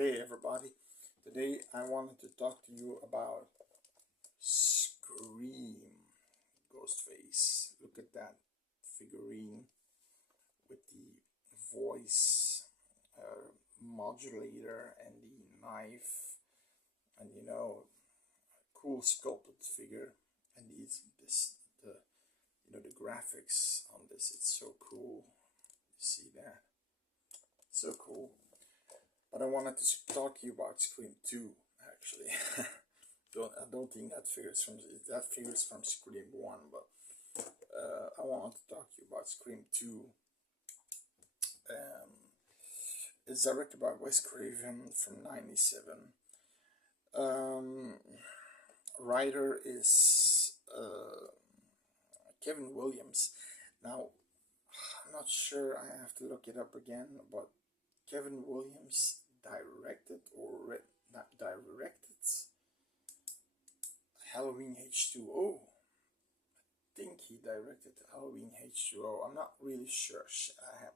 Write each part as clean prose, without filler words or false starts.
Hey everybody, today I wanted to talk to you about Scream Ghostface. Look at that figurine with the voice modulator and the knife, and cool sculpted figure. And the graphics on this, it's so cool. You see that? So cool. But I wanted to talk to you about Scream 2, actually. I don't think that figures from Scream 1, but I wanted to talk to you about Scream 2. Um, it's directed by Wes Craven from '97. Um, Writer is Kevin Williams. Now, I'm not sure, I have to look it up again, but Kevin Williams directed not directed Halloween H2O. I think he directed Halloween H2O. I'm not really sure. I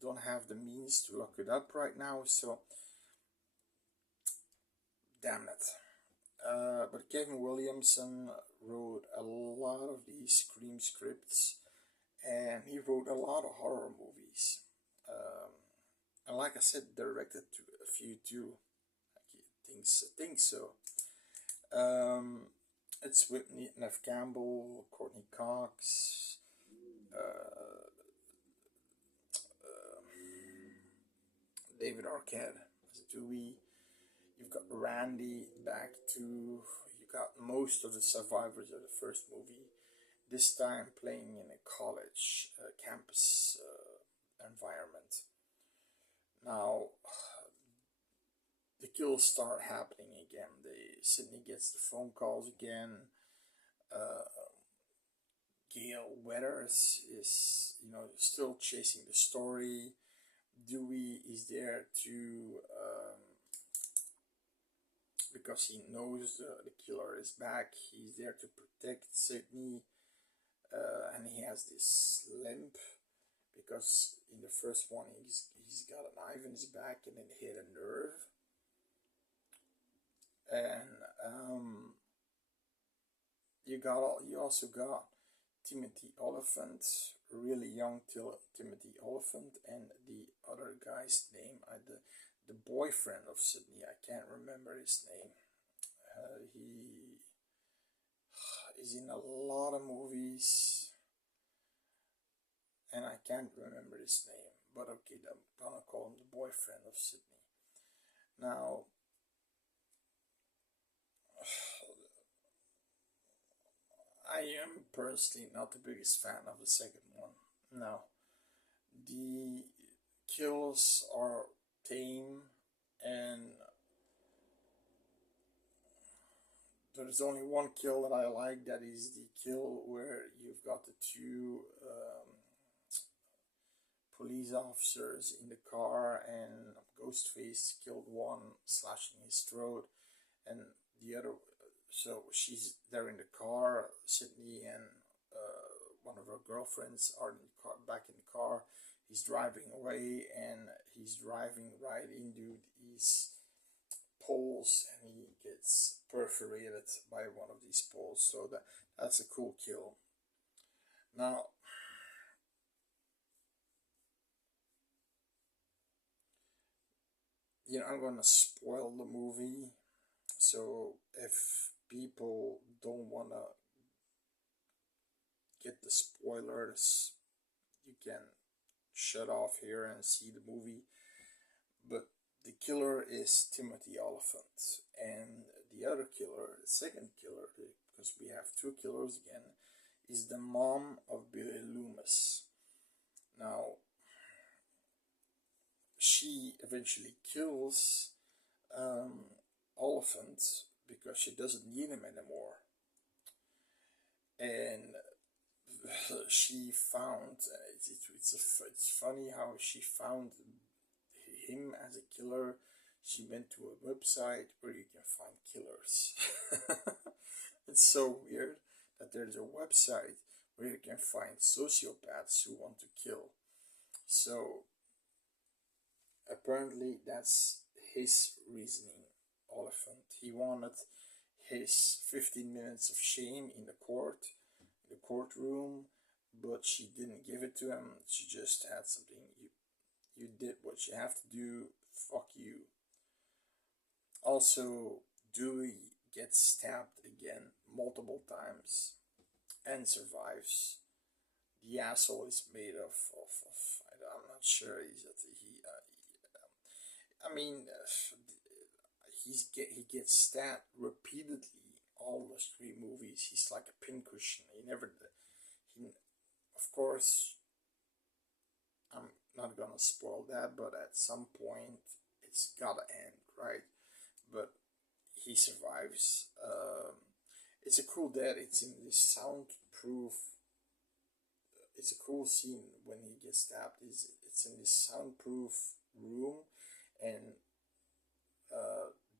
don't have the means to look it up right now, so damn it. But Kevin Williamson wrote a lot of these Scream scripts, and he wrote a lot of horror movies. And like I said, directed to a few too. I think so. It's with Neve Campbell, Courtney Cox, David Arquette as Dewey. You've got Randy back too. You got most of the survivors of the first movie. This time playing in a college campus environment. Now, the kills start happening again. Sidney gets the phone calls again. Uh, Gail Weathers is, still chasing the story. Dewey is there to, because he knows the killer is back. He's there to protect Sidney, and he has this limp because in the first one he's got a knife in his back and it hit a nerve. And you also got Timothy Olyphant, really young Timothy Olyphant, and the other guy's name, the boyfriend of Sidney. I can't remember his name. He is in a lot of movies, and I can't remember his name. But okay, I'm gonna call him the boyfriend of Sidney. Now, I am personally not the biggest fan of the second one. No, the kills are tame, and there's only one kill that I like. That is the kill where you've got the two police officers in the car, and Ghostface killed one, slashing his throat, and the other. So she's there in the car. Sidney and one of her girlfriends are in the car, back in the car. He's driving away, and he's driving right into these poles, and he gets perforated by one of these poles. So that's a cool kill. Now, I'm gonna spoil the movie, so if people don't wanna get the spoilers, you can shut off here and see the movie. But the killer is Timothy Olyphant, and the other killer, the second killer, because we have two killers again, is the mom of Billy Loomis. Now, she eventually kills Olyphant because she doesn't need him anymore. And she found, it's funny how she found him as a killer. She went to a website where you can find killers. It's so weird that there's a website where you can find sociopaths who want to kill. So apparently that's his reasoning, Oliphant. He wanted his 15 minutes of shame in the courtroom, but she didn't give it to him. She just had something. You did what you have to do. Fuck you. Also, Dewey gets stabbed again multiple times and survives. The asshole is made of I'm not sure I mean, he gets stabbed repeatedly all those three movies. He's like a pincushion. He, of course, I'm not gonna spoil that, but at some point it's gotta end, right? But he survives. It's a cool death. It's in this soundproof. It's a cool scene when he gets stabbed. It's in this soundproof room, and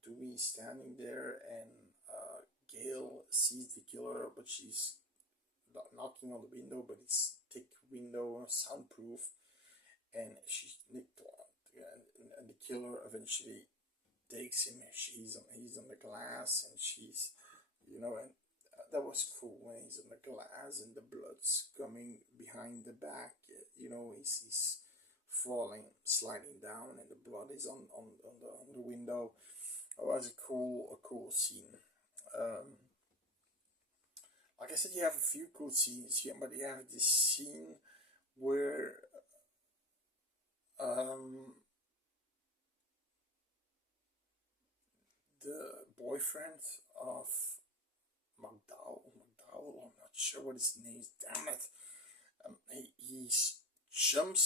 Dewey standing there, and Gail sees the killer, but she's not knocking on the window, but it's thick window, soundproof, and she's nicked, and the killer eventually takes him. He's on the glass, and she's, and that was cool when he's on the glass and the blood's coming behind the back. He's falling, sliding down, and the blood is on the window. It was a cool scene. Like I said, you have a few cool scenes here, but you have this scene where the boyfriend of McDowell, I'm not sure what his name is, damn it. He jumps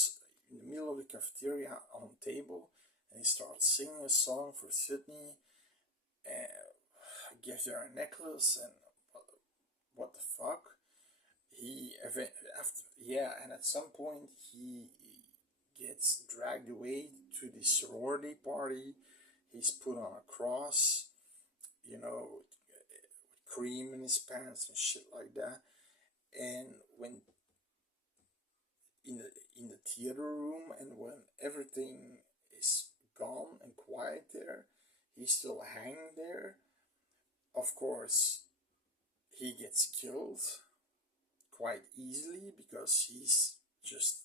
in the middle of the cafeteria on the table, and he starts singing a song for Sydney, and gives her a necklace, and what the fuck? And at some point he gets dragged away to the sorority party. He's put on a cross, with cream in his pants and shit like that. And when in the theater room, and when everything is gone and quiet there, he's still hanging there. Of course, he gets killed quite easily because he's just,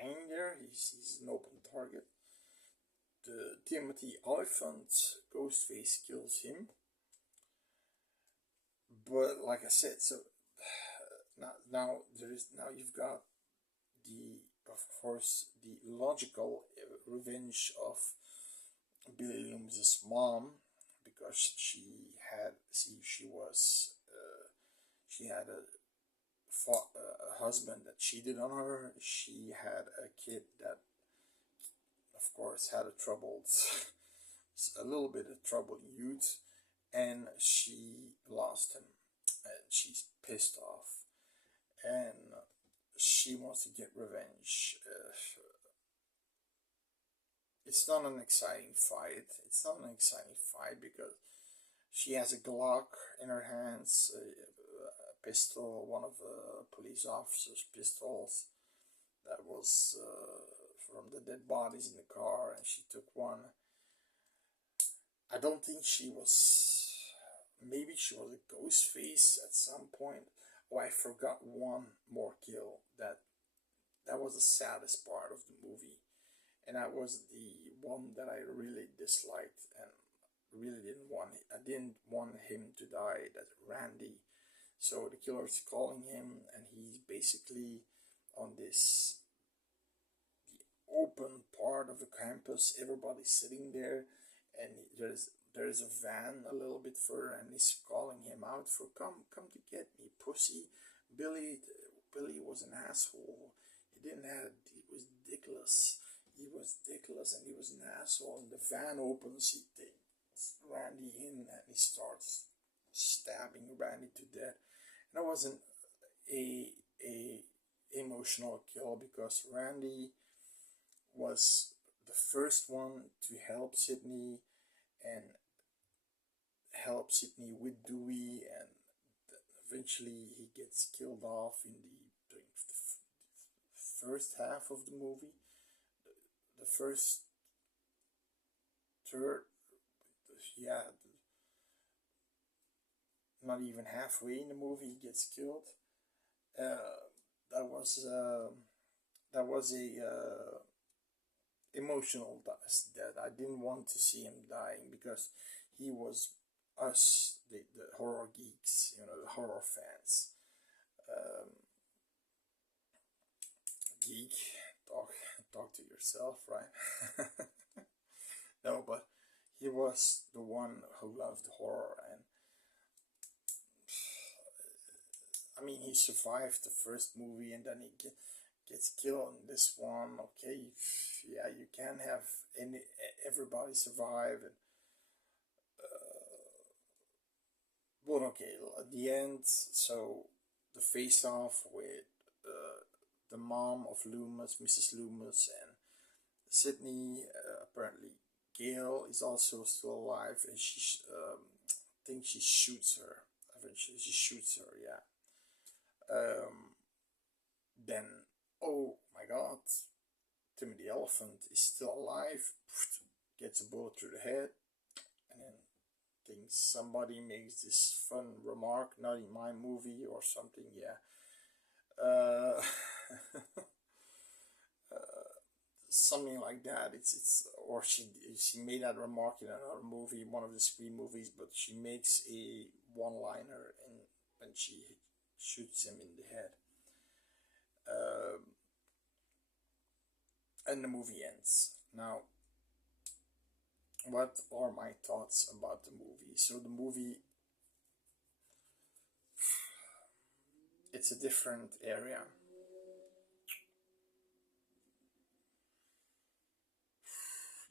hanging there. He's an open target. The Timothy Oliphant Ghostface kills him. But like I said, so now you've got of course the logical revenge of Billy Loomis's mom, because she had a husband that cheated on her. She had a kid that, of course, had a little bit of troubled youth, and she lost him, and she's pissed off, and she wants to get revenge. It's not an exciting fight. Because she has a Glock in her hands, a pistol, one of the police officers' pistols that was from the dead bodies in the car, and she took one. I don't think maybe she was a ghost face at some point. Oh, I forgot one more kill. That was the saddest part of the movie, and that was the one that I really disliked and really I didn't want him to die. That's Randy. So the killer is calling him, and he's basically on this open part of the campus. Everybody's sitting there, and there's a van a little bit further, and he's calling him out for come to get me, pussy. Billy was an asshole. He was dickless. And he was an asshole. And the van opens, he takes Randy in, and he starts stabbing Randy to death. And it wasn't a emotional kill, because Randy was the first one to help Sydney, and help Sydney with Dewey, and eventually he gets killed off in the first half of the movie. The first third, yeah, not even halfway in the movie, he gets killed. Uh, that was a emotional death. I didn't want to see him dying because he was us, the horror geeks, the horror fans. Um, Geek, talk talk to yourself, right? No, but he was the one who loved horror, and I mean, he survived the first movie, and then gets killed in this one. Okay, yeah, you can't have everybody survive, and well, okay, at the end, so the face off with the mom of Loomis, Mrs. Loomis, and Sydney. Apparently, Gail is also still alive, and I think she shoots her. Eventually, she shoots her. Yeah. Then, oh my God, Timmy the Elephant is still alive. Gets a bullet through the head, and then thinks somebody makes this fun remark, not in my movie or something. Yeah. Uh, Something like that. It's or she made that remark in another movie, one of the Scream movies, but she makes a one-liner and when she shoots him in the head. Um, and the movie ends. Now, what are my thoughts about the movie? So the movie, it's a different area.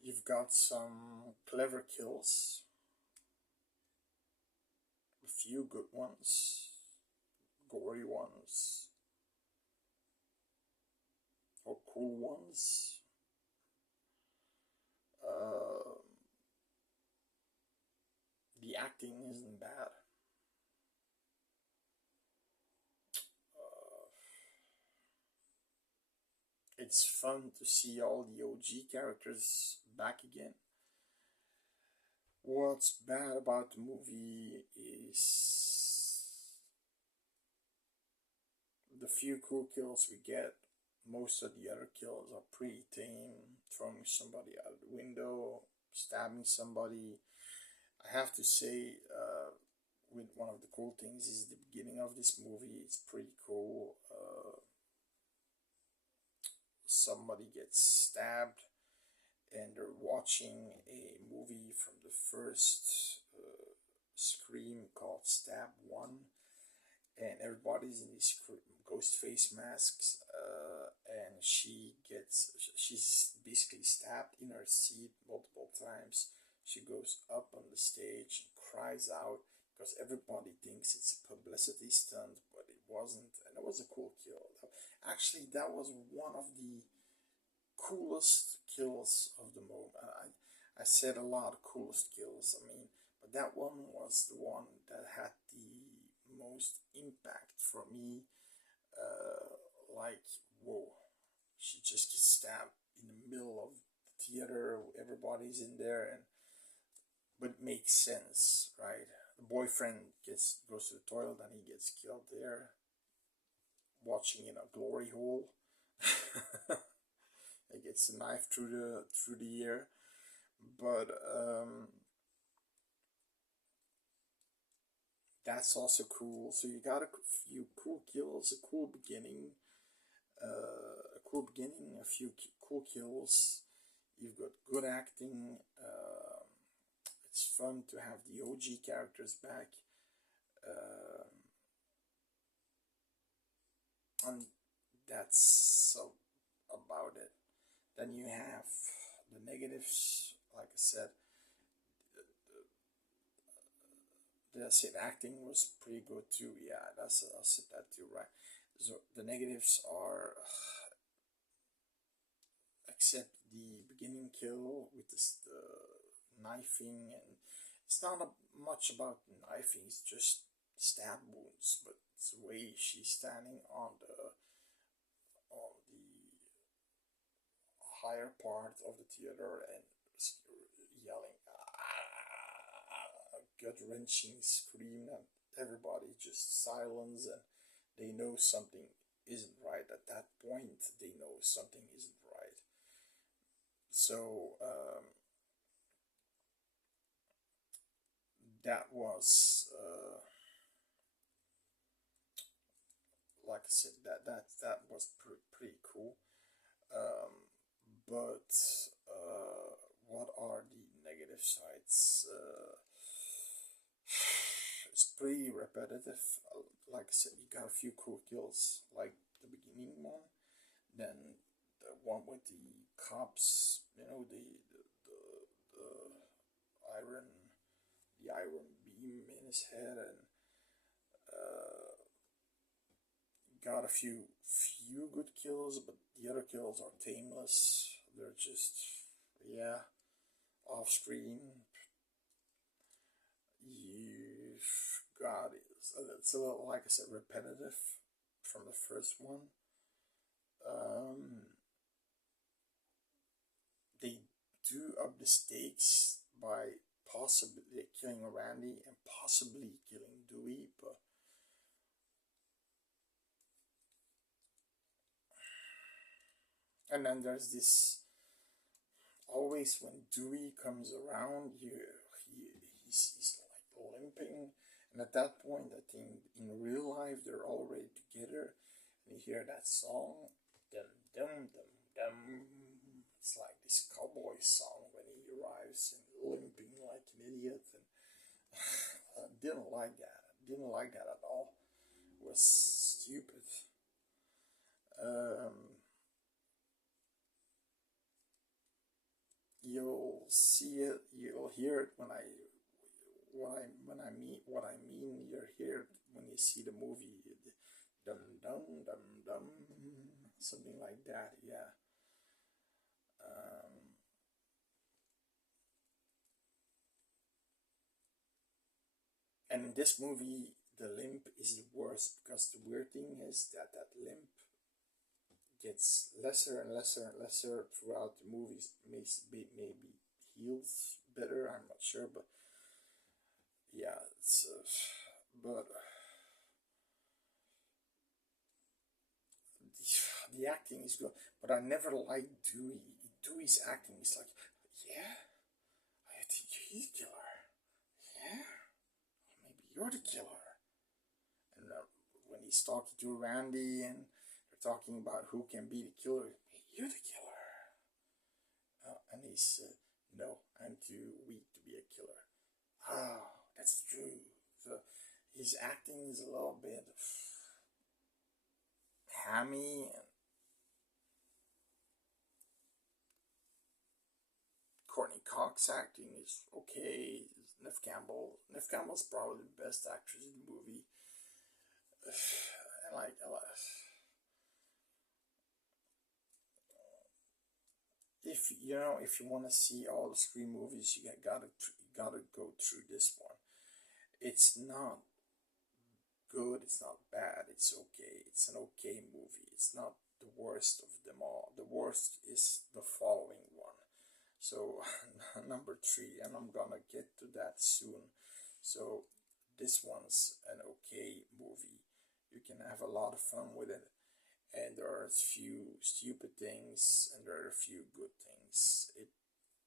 You've got some clever kills, a few good ones, gory ones, or cool ones. Uh, the acting isn't bad. It's fun to see all the OG characters back again. What's bad about the movie is the few cool kills we get. Most of the other kills are pretty tame. Throwing somebody out of the window, stabbing somebody. I have to say, with one of the cool things is the beginning of this movie. It's pretty cool. Somebody gets stabbed, and they're watching a movie from the first Scream called Stab One, and everybody's in these ghost face masks, and she's basically stabbed in her seat multiple times. She goes up on the stage and cries out because everybody thinks it's a publicity stunt, but it wasn't, and it was a cool kill. Actually, that was one of the coolest kills of the moment. I said a lot of coolest kills, I mean, but that one was the one that had the most impact for me. Like, whoa, she just gets stabbed in the middle of the theater, everybody's in there, and but it makes sense, right? The boyfriend goes to the toilet and he gets killed there, watching in a glory hole. He gets a knife through the ear, but that's also cool. So you got a few cool kills, a cool beginning, a few cool kills. You've got good acting. It's fun to have the OG characters back, and that's so about it. Then you have the negatives, like I said. The scene acting was pretty good too. Yeah, I said that too, right? So the negatives are, except the beginning kill with the knifing, and it's not much about knifing. It's just stab wounds, but it's the way she's standing on the higher part of the theater and yelling gut-wrenching scream, and everybody just silence, and they know something isn't right. At that point, they know something isn't right. So that was, like I said, that was pretty cool. Um, but what are the negative sides? It's pretty repetitive. Like I said, you got a few cool kills, like the beginning one. Then the one with the cops, the iron, the iron beam in his head, and uh, got a few good kills, but the other kills are tameless. They're just, yeah, off screen. You've got it. It's a little, like I said, repetitive from the first one. Um, they do up the stakes by possibly killing Randy and possibly killing Dewey, but and then there's this, always when Dewey comes around, he's like limping, and at that point, I think in real life they're already together, and you hear that song, dum dum dum dum. It's like this cowboy song when he arrives and limping like an idiot, and I didn't like that. I didn't like that at all. It was stupid. Um, you'll see it, you'll hear it when I what I mean. You'll hear it when you see the movie. Dum dum dum dum, something like that. Yeah. Um, and in this movie, the limp is the worst, because the weird thing is that limp gets lesser and lesser and lesser throughout the movies. Maybe heals better. I'm not sure, but yeah, it's but the acting is good. But I never liked Dewey. Dewey's acting is like, yeah, I think you're the killer. Yeah, maybe you're the killer. And when he's talking to Randy and they're talking about who can be the killer, hey, you're the killer. And he said, no, I'm too weak to be a killer. Ah, that's true. So his acting is a little bit hammy, and Courtney Cox acting is okay. Neve Campbell. Neve Campbell's probably the best actress in the movie. And like, if if you want to see all the Scream movies, you gotta go through this one. It's not good. It's not bad. It's okay. It's an okay movie. It's not the worst of them all. The worst is the following one. So number three, and I'm gonna get to that soon. So this one's an okay movie. You can have a lot of fun with it, and there are a few stupid things and there are a few good things. It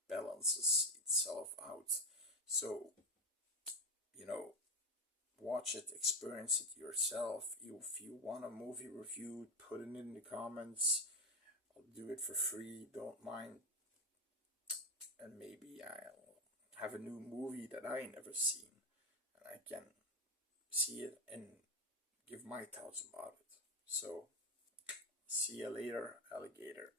balances itself out. So, you know, watch it, experience it yourself. If you want a movie review, put it in the comments. I'll do it for free, don't mind. And maybe I'll have a new movie that I never seen, and I can see it and give my thoughts about it. So, see you later, alligator.